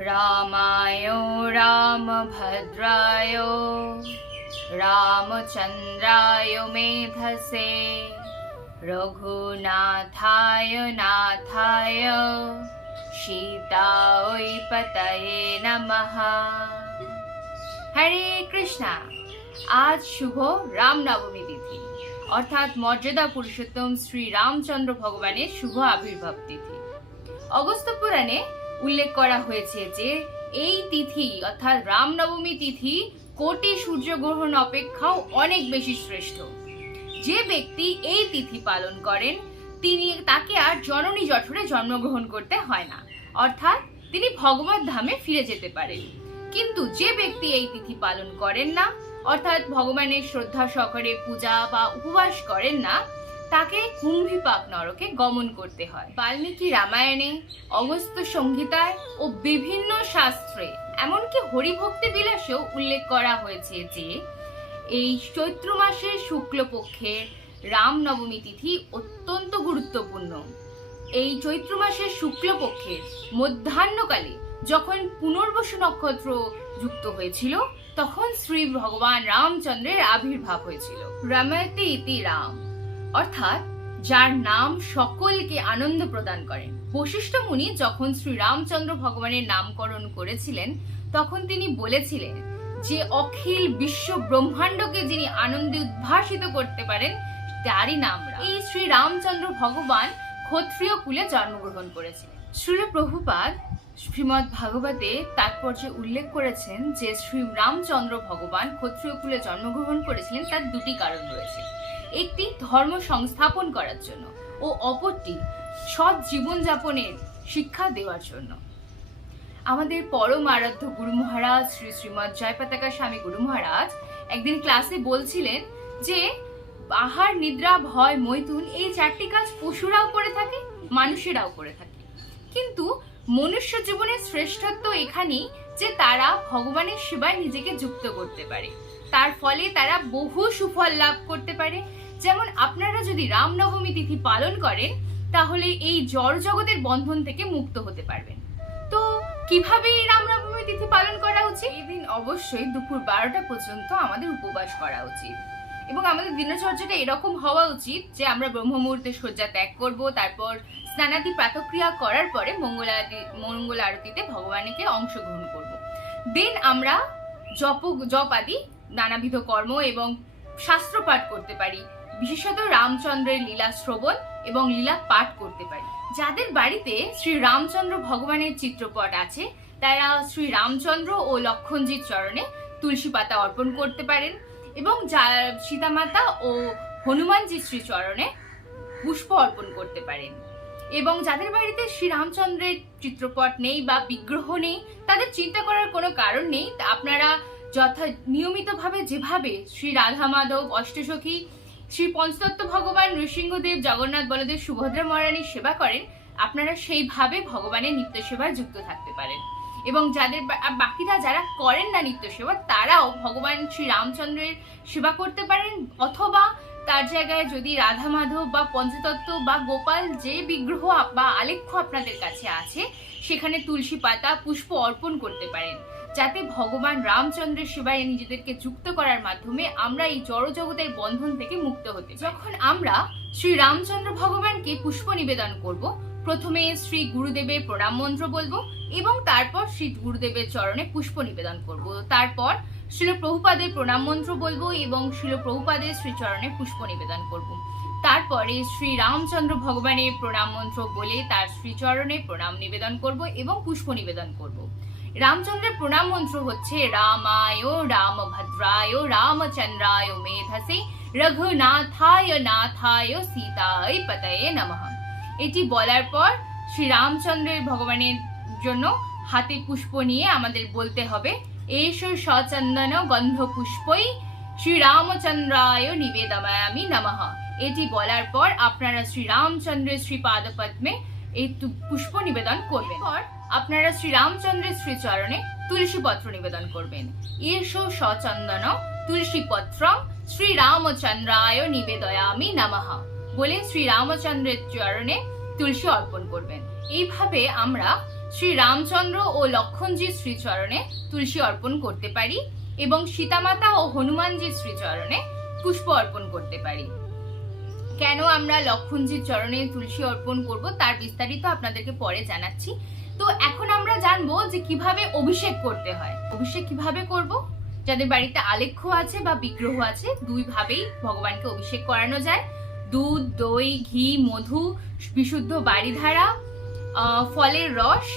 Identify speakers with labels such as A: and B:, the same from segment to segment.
A: रामाय रामभद्राय रामचन्द्राय मेधसे रघुनाथाय नाथाय सीतायै पतये नमः হরে কৃষ্ণা আজ শুভ রামনবমী তিথি অর্থাৎ মর্যাদা পুরুষোত্তম শ্রী রামচন্দ্র ভগবানের শুভ আবির্ভাব তিথি অগস্ত্য পুরাণে উল্লেখ করা হয়েছে যে এই তিথি অর্থাৎ রামনবমী তিথি কোটি সূর্যগ্রহণ অপেক্ষাও অনেক বেশি শ্রেষ্ঠ। যে ব্যক্তি এই তিথি পালন করেন, তিনি তাকে আর জননী জঠরে জন্মগ্রহণ করতে হয় না। অর্থাৎ তিনি ভগবত ধামে ফিরে যেতে পারেন। কিন্তু যে ব্যক্তি এই তিথি পালন করেন না, অর্থাৎ ভগবানের শ্রদ্ধা সহকারে পূজা বা উপবাস করেন না তাকে কুম্ভিপাক নরকে গমন করতে হয়। বাল্মীকি রামায়ণে, অগস্ত্য সংহিতায় ও বিভিন্ন শাস্ত্রে, এমনকি হরিভক্তি বিলাসেও উল্লেখ করা হয়েছে যে, এই চৈত্র মাসের শুক্লপক্ষের রামনবমী তিথি অত্যন্ত গুরুত্বপূর্ণ। এই চৈত্র মাসের শুক্লপক্ষের মধ্যাহ্নকালে যখন পুনর্বসু নক্ষত্র যুক্ত হয়েছিল, তখন শ্রী ভগবান রামচন্দ্রের আবির্ভাব হয়েছিল। রামায়তে ইতি রাম। অর্থাৎ, যার নাম সকলকে আনন্দ প্রদান করেন বশিষ্ঠ মুনি যখন শ্রী রামচন্দ্র ভগবানের নামকরণ করেছিলেন, তখন তিনি বলেছিলেন যে, অখিল বিশ্ব ব্রহ্মাণ্ডকে যিনি আনন্দে উদ্ভাসিত করতে পারেন, তারই নাম এই শ্রী রামচন্দ্র ভগবান ক্ষত্রিয় কুলে জন্মগ্রহণ করেছিলেন। শ্রীল প্রভুপাদ শ্রীমৎ ভাগবতে তাৎপর্যে উল্লেখ করেছেন যে শ্রী রামচন্দ্র ভগবান ক্ষত্রিয় কুলে জন্মগ্রহণ করেছিলেন, তার দুটি কারণ রয়েছে। একটি ধর্ম সংস্থাপন করার জন্য ও অপরটি সৎ জীবনযাপনের শিক্ষা দেওয়ার জন্য। আমাদের পরম আরাধ্য গুরু মহারাজ, শ্রী শ্রীমৎ জয়পতাকা স্বামী গুরু মহারাজ একদিন ক্লাসে বলছিলেন যে আহার নিদ্রা, ভয়, মৈথুন এই চারটি কাজ পশুরাও করে থাকে, মানুষেরাও করে থাকে। কিন্তু মনুষ্য জীবনের শ্রেষ্ঠত্ব এখানেই যে তারা ভগবানের সেবায় নিজেকে যুক্ত করতে পারে। তার ফলে তারা বহু সুফল লাভ করতে পারে যেমন আপনারা যদি রামনবমী তিথি পালন করেন, তাহলে এই জড় জগতের বন্ধন থেকে মুক্ত হতে পারবেন। তো কীভাবে এই রামনবমী তিথি পালন করা উচিত? এই দিন অবশ্যই দুপুর বারোটা পর্যন্ত আমাদের উপবাস করা উচিত। এবং আমাদের দিনচর্যাটা এরকম হওয়া উচিত যে আমরা ব্রহ্ম মুহূর্তে শয্যা ত্যাগ করব, তারপর স্নানাদি প্রাতক্রিয়া করার পরে মঙ্গল আরতি মঙ্গল আরতিতে ভগবানকে অংশগ্রহণ করব। দেন আমরা জপ জপ আদি নানাবিধ কর্ম এবং শাস্ত্র পাঠ করতে পারি। বিশেষত রামচন্দ্রের লীলা শ্রবণ এবং লীলা পাঠ করতে পারি। যাদের বাড়িতে শ্রী রামচন্দ্র ভগবানের চিত্রপট আছে, তারা শ্রী রামচন্দ্র ও লক্ষণজির চরণে তুলসী পাতা অর্পণ করতে পারেন এবং যা সীতামাতা ও হনুমানজির শ্রী চরণে পুষ্প অর্পণ করতে পারেন। এবং যাদের বাড়িতে শ্রী রামচন্দ্রের চিত্রপট নেই বা বিগ্রহ নেই, তাদের চিন্তা করার কোনো কারণ নেই। আপনারা যথা নিয়মিতভাবে যেভাবে শ্রী রাধা মাধব অষ্টসখী শ্রী পঞ্চতত্ত্ব ভগবান নৃসিংহদেব, জগন্নাথ বলদেব, সুভদ্রা মহারানীর সেবা করেন, আপনারা সেইভাবে ভগবানের নিত্য সেবায় যুক্ত থাকতে পারেন। এবং যাদের বাকিরা যারা করেন না নিত্য সেবা তারাও ভগবান শ্রী রামচন্দ্রের সেবা করতে পারেন, অথবা তার জায়গায় যদি রাধা মাধব বা পঞ্চতত্ত্ব বা গোপাল যে বিগ্রহ বা আলেখ্য আপনাদের কাছে আছে, সেখানে তুলসী পাতা, পুষ্প অর্পণ করতে পারেন। যাতে ভগবান রামচন্দ্রের সেবায় নিজেদেরকে যুক্ত করার মাধ্যমে আমরা এই জড়জগতের বন্ধন থেকে মুক্ত হতে যখন আমরা শ্রী রামচন্দ্র ভগবানকে পুষ্প নিবেদন করব, প্রথমে শ্রী গুরুদেবের প্রণাম মন্ত্র বলব এবং তারপর শ্রী গুরুদেবের চরণে পুষ্প নিবেদন করব। তারপর শিল প্রভুপাদের প্রণাম মন্ত্র বলব এবং শিল প্রভুপাদের শ্রীচরণে পুষ্প নিবেদন করব। তারপরে শ্রী রামচন্দ্র ভগবানের প্রণাম মন্ত্র বলে তার শ্রীচরণে প্রণাম নিবেদন করব এবং পুষ্প নিবেদন করব। রামচন্দ্রের প্রণাম মন্ত্র হচ্ছে, রামায়, রামভদ্রায়, রামচন্দ্রায় মেধসে রঘুনাথায়, নাথায় সীতায় পতয়ে নমঃ। এটি বলার পর শ্রী রামচন্দ্রের ভগবানের জন্য হাতে পুষ্প নিয়ে আমাদের বলতে হবে এস সচন্দন গন্ধ পুষ্পই শ্রী রামচন্দ্রায় নিবেদমায়ামি নমঃ। এটি বলার পর আপনারা শ্রী রামচন্দ্রের শ্রী পাদপদ্মে এই পুষ্প নিবেদন করবেন। আপনারা শ্রী রামচন্দ্রের শ্রী চরণে তুলসী পত্র নিবেদন করবেন। এস সচন্দন তুলসী পত্র শ্রী রামচন্দ্রায় নিবেদয়ামি নমঃ। বলে শ্রী রামচন্দ্রের চরণে তুলসী অর্পণ করবেন। এইভাবে আমরা শ্রী রামচন্দ্র ও লক্ষণজির শ্রীচরণে তুলসী অর্পণ করতে পারি এবং সীতামাতা ও হনুমানজির শ্রীচরণে পুষ্প অর্পণ করতে পারি। কেন আমরা লক্ষণজির চরণে তুলসী অর্পণ করব তার বিস্তারিত আপনাদেরকে পরে জানাচ্ছি। তো এখন আমরা জানব যে কীভাবে অভিষেক করতে হয়। অভিষেক কীভাবে করব? যাদের বাড়িতে আলেখ্য আছে বা বিগ্রহ আছে, দুই ভাবেই ভগবানকে অভিষেক করানো যায়। দুধ, দই, ঘি, মধু, বিশুদ্ধ বাড়িধারা ফলের রস,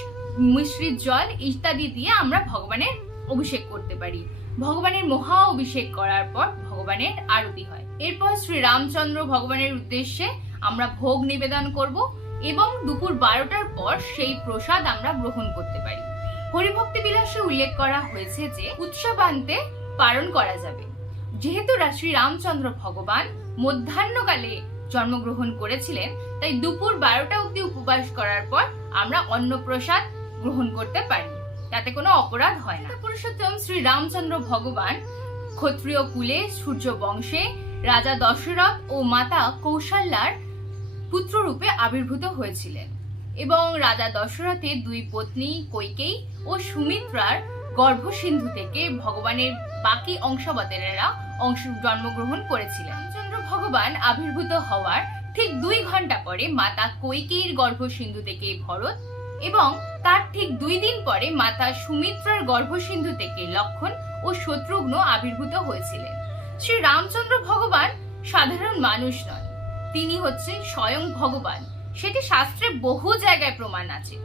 A: মিশ্রিত জল ইত্যাদি দিয়ে আমরা ভগবানের অভিষেক করতে পারি। ভগবানের মহা অভিষেক করার পর ভগবানের আরতি হয়। এরপর শ্রী রামচন্দ্র ভগবানের উদ্দেশ্যে আমরা ভোগ নিবেদন করব। এবং দুপুর বারোটার পর সেই প্রসাদ আমরা গ্রহণ করতে পারি। হরিভক্তি বিলাসে উল্লেখ করা হয়েছে যে, উৎসবান্তে পালন করা যাবে। যেহেতু শ্রী রামচন্দ্র ভগবান মধ্যাহ্নকালে জন্মগ্রহণ করেছিলেন, তাই দুপুর বারোটা অবধি উপবাস করার পর আমরা অন্ন প্রসাদ গ্রহণ করতে পারি। তাতে কোনো অপরাধ হয় না। পুরুষোত্তম শ্রী রামচন্দ্র ভগবান ক্ষত্রিয় কুলে সূর্য বংশে রাজা দশরথ ও মাতা কৌশল্যার পুত্ররূপে আবির্ভূত হয়েছিলেন। এবং রাজা দশরথের দুই পত্নী কৈকেয়ী ও সুমিত্রার গর্ভসিন্ধু থেকে ভগবানের বাকি অংশবতেরা অংশ জন্মগ্রহণ করেছিলেন। রামচন্দ্র ভগবান আবির্ভূত হওয়ার ঠিক দুই ঘণ্টা পরে মাতা কৈকেয়ীর গর্ভসিন্ধু থেকে ভরত এবং তার ঠিক দুই দিন পরে মাতা সুমিত্রার গর্ভসিন্ধু থেকে লক্ষণ ও শত্রুঘ্ন আবির্ভূত হয়েছিলেন। শ্রী রামচন্দ্র ভগবান সাধারণ মানুষ নন তিনি হচ্ছেন স্বয়ং ভগবান। সেটি শাস্ত্রে বহু জায়গায় প্রমাণ আছে।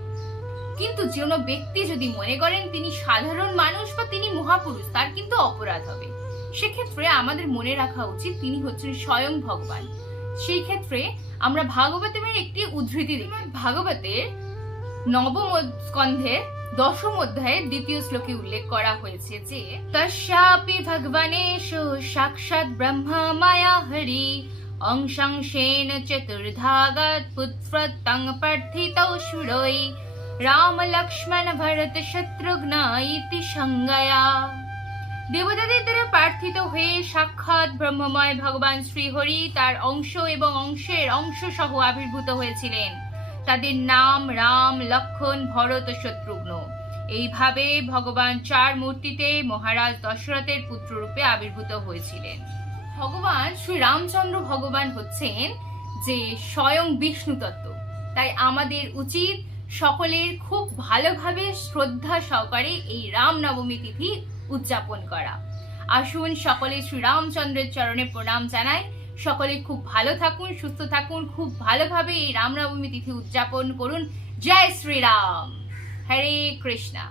A: কিন্তু কোনো ব্যক্তি যদি মনে করেন তিনি সাধারণ মানুষ বা তিনি মহাপুরুষ, তার কিন্তু অপরাধ হবে। সেক্ষেত্রে আমাদের মনে রাখা উচিত তিনি হচ্ছেন স্বয়ং ভগবান। সেই ক্ষেত্রে আমরা ভাগবতের একটি উদ্ধৃতি দেখি। ভাগবতের নবম স্কন্ধের দশম অধ্যায়ের দ্বিতীয় শ্লোকে উল্লেখ করা হয়েছে যে, তস্যাপি ভগবানেশ সাক্ষাৎ ব্রহ্মা মায়া হরি প্রার্থিতৌ সুরৈ। রাম লক্ষ্মণ ভরত শত্রুঘ্ন ইতি সংজ্ঞয়া দেবতাদের দ্বারা প্রার্থিত হয়ে সাক্ষাৎ ব্রহ্মময় ভগবান শ্রীহরি তার অংশ এবং অংশের অংশ সহ আবির্ভূত হয়েছিলেন। তাদের নাম রাম লক্ষণ ভরত শত্রুঘ্ন। এইভাবে ভগবান চার মূর্তিতে মহারাজ দশরথের পুত্ররূপে আবির্ভূত হয়েছিলেন। ভগবান, শ্রী রামচন্দ্র ভগবান হচ্ছেন যে স্বয়ং বিষ্ণু তত্ত্ব। তাই আমাদের উচিত সকলের খুব ভালোভাবে শ্রদ্ধা সহকারে এই রামনবমী তিথি উদযাপন করা। আসুন সকলে শ্রী রামচন্দ্রের চরণে প্রণাম জানাই। সকলে খুব ভালো থাকুন, সুস্থ থাকুন, খুব ভালোভাবে এই রামনবমী তিথি উদযাপন করুন। জয় শ্রীরাম। হরে কৃষ্ণা।